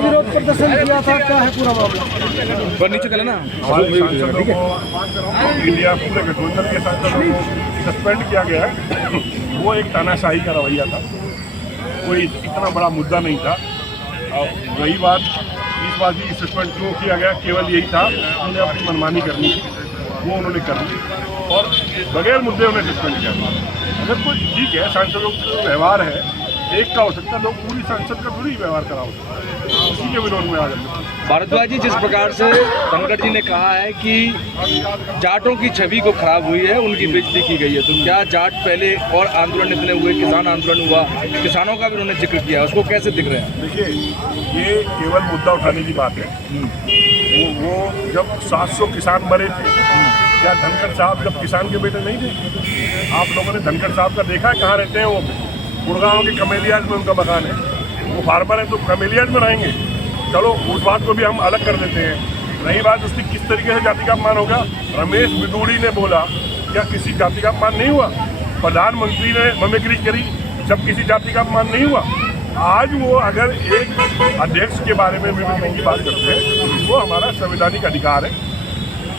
विरोध प्रदर्शन किया था, क्या है पूरा मामला? पर नीचे चले ना, हमारे सांसदों को इंडिया पूरे गठबंधन के सांसदों को सस्पेंड किया गया है। वो एक तानाशाही का रवैया था, कोई इतना बड़ा मुद्दा नहीं था। और रही बात इस बात की सस्पेंड क्यों किया गया, केवल यही था उन्हें अपनी मनमानी करनी थी, वो उन्होंने कर ली और बगैर मुद्दे उन्हें सस्पेंड किया। अगर कोई ठीक है, सांसदों का व्यवहार है, एक का हो सकता है, लोग पूरी संसद का थोड़ी व्यवहार करा हो सकता है, उसी के विरोध में आ जाते। भारद्वाज जी, जिस प्रकार से धनखड़ जी ने कहा है कि जाटों की छवि को खराब हुई है, उनकी बेइज्जती की गई है, तो क्या जाट पहले और आंदोलन इतने हुए, किसान आंदोलन हुआ, किसानों का भी उन्होंने जिक्र किया, उसको कैसे दिख रहे हैं? देखिए, ये केवल मुद्दा उठाने की बात है। वो जब 700 किसान मरे थे, क्या धनखड़ साहब जब किसान के बेटे नहीं थे? आप लोगों ने धनखड़ साहब का देखा है, कहाँ रहते हैं वो? गुड़गांव के कमेलियाज में उनका मकान है। वो फार्मर है तो कमेलियाज में रहेंगे। चलो, उस बात को भी हम अलग कर देते हैं। रही बात उसकी किस तरीके से जाति का अपमान होगा, रमेश बिदूड़ी ने बोला, क्या किसी जाति का अपमान नहीं हुआ? प्रधानमंत्री ने मिमिक्री करी, जब किसी जाति का अपमान नहीं हुआ। आज वो अगर एक अध्यक्ष के बारे में मिमिक्री की बात करते हैं, वो हमारा संवैधानिक अधिकार है।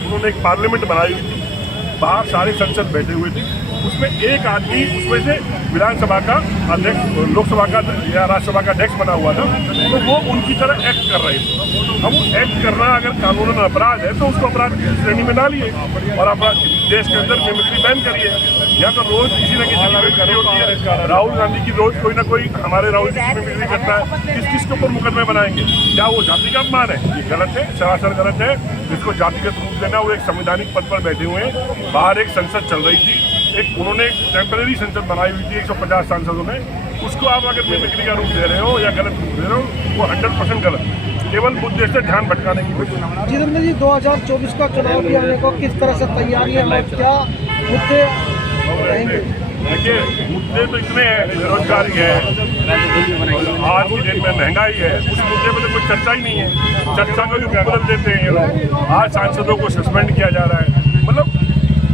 उन्होंने एक पार्लियामेंट बनाई हुई थी, बाहर सारे संसद बैठे हुए थे, उसमें एक आदमी उसमें से विधानसभा का अध्यक्ष, लोकसभा का या राज्यसभा का अध्यक्ष बना हुआ था, तो वो उनकी तरह एक्ट कर रहे थे। अब वो एक्ट करना अगर कानूनन अपराध है तो उसको अपराध की श्रेणी में डालिए और अपना देश के अंदर मिमिक्री बैन करिए। या तो रोज किसी न किसी की करनी होती है। राहुल गांधी की रोज कोई ना कोई, हमारे राहुल जी की मिमिक्री करता है, किस के ऊपर मुकदमे बनाएंगे? क्या वो जाति का अपमान है? ये गलत है, सरासर गलत है। जिसको जातिगत रूप देना, वो एक संवैधानिक पद पर बैठे हुए हैं। बाहर एक संसद चल रही थी, उन्होंने एक टेम्परेरी संसद बनाई हुई थी 150 सांसदों ने, उसको आप अगर मिमिक्री का रूप दे रहे हो या गलत रूप दे रहे हो, वो 100% गलत, केवल मुद्दे से ध्यान भटकाने की कोशिश। जितेंद्र जी, 2024 का चुनाव भी आने को किस तरह से तैयारी है और क्या मुद्दे रहेंगे? देखिए, मुद्दे तो इतने हैं, बेरोजगारी है, आज की डेट में महंगाई है, उस मुद्दे पर तो कोई चर्चा ही नहीं है। चर्चा को भी बदल देते हैं ये लोग। आज सांसदों को सस्पेंड किया जा रहा है। मतलब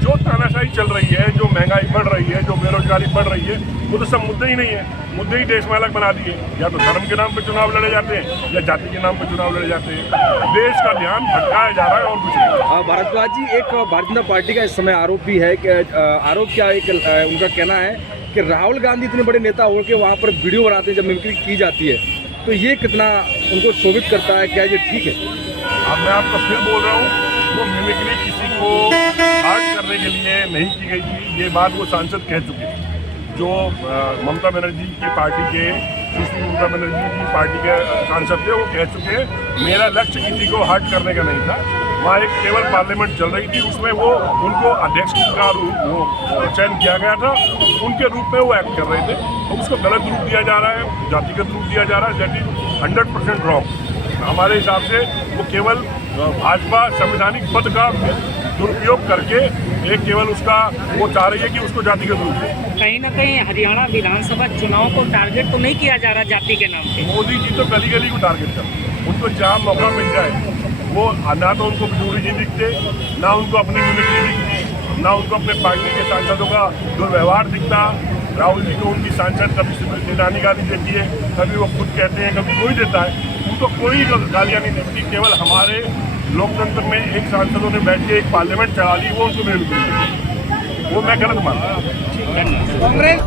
जो तानाशाही चल रही है, जो महंगाई बढ़ रही है, जो बेरोजगारी बढ़ रही है, वो तो सब मुद्दे ही नहीं है। मुद्दे ही देश में अलग बना दिए। या तो धर्म के नाम पे चुनाव लड़े जाते हैं या जाति के नाम पे चुनाव लड़े जाते हैं। देश का ध्यान भटकाया जा रहा है और कुछ नहीं। भारद्वाज जी, एक भारतीय जनता पार्टी का इस समय आरोप भी है कि आरोप क्या एक उनका कहना है कि राहुल गांधी इतने बड़े नेता हो के वहाँ पर वीडियो बनाते हैं जब मिमिक्री की जाती है, तो ये कितना उनको शोभित करता है? क्या ये ठीक है? अब मैं आपको फिर बोल रहा हूँ, वो मिमिक्री किसी को हर्ट करने के लिए नहीं की गई थी। ये बात वो सांसद कह चुके हैं। जो ममता बनर्जी की पार्टी के, सुश्री ममता बनर्जी की पार्टी के सांसद थे, वो कह चुके हैं मेरा लक्ष्य किसी को हर्ट करने का नहीं था। वहाँ एक केवल पार्लियामेंट चल रही थी, उसमें वो उनको अध्यक्ष का रूप चयन किया गया था, उनके रूप में वो एक्ट कर रहे थे। तो उसको गलत रूप दिया जा रहा है, जातिगत रूप दिया जा रहा है, दैट इज 100% रॉन्ग। हमारे हिसाब से वो केवल भाजपा संवैधानिक पद का दुरुपयोग करके एक केवल उसका वो चाह रही है कि उसको जातिगत रूप दे। कहीं ना कहीं हरियाणा विधानसभा चुनाव को टारगेट तो नहीं किया जा रहा जाति के नाम पे? मोदी जी तो गली गली को टारगेट करते, उनको जहाँ मौका मिल जाए वो ना तो उनको बिजूरी जी दिखते, ना उनको अपनी मिमिक्री दिखती, ना उनको अपने पार्टी के सांसदों का दुर्व्यवहार दिखता। राहुल जी को उनकी सांसद कभी स्मृति ईरानी गाली देती है, कभी वो खुद कहते हैं, कभी कोई देता है, उनको कोई गालियाँ नहीं दिखती। केवल हमारे लोकतंत्र में एक सांसदों ने बैठ के एक पार्लियामेंट चला ली, वो उनको मिल, वो मैं गलत मानता हूँ। कांग्रेस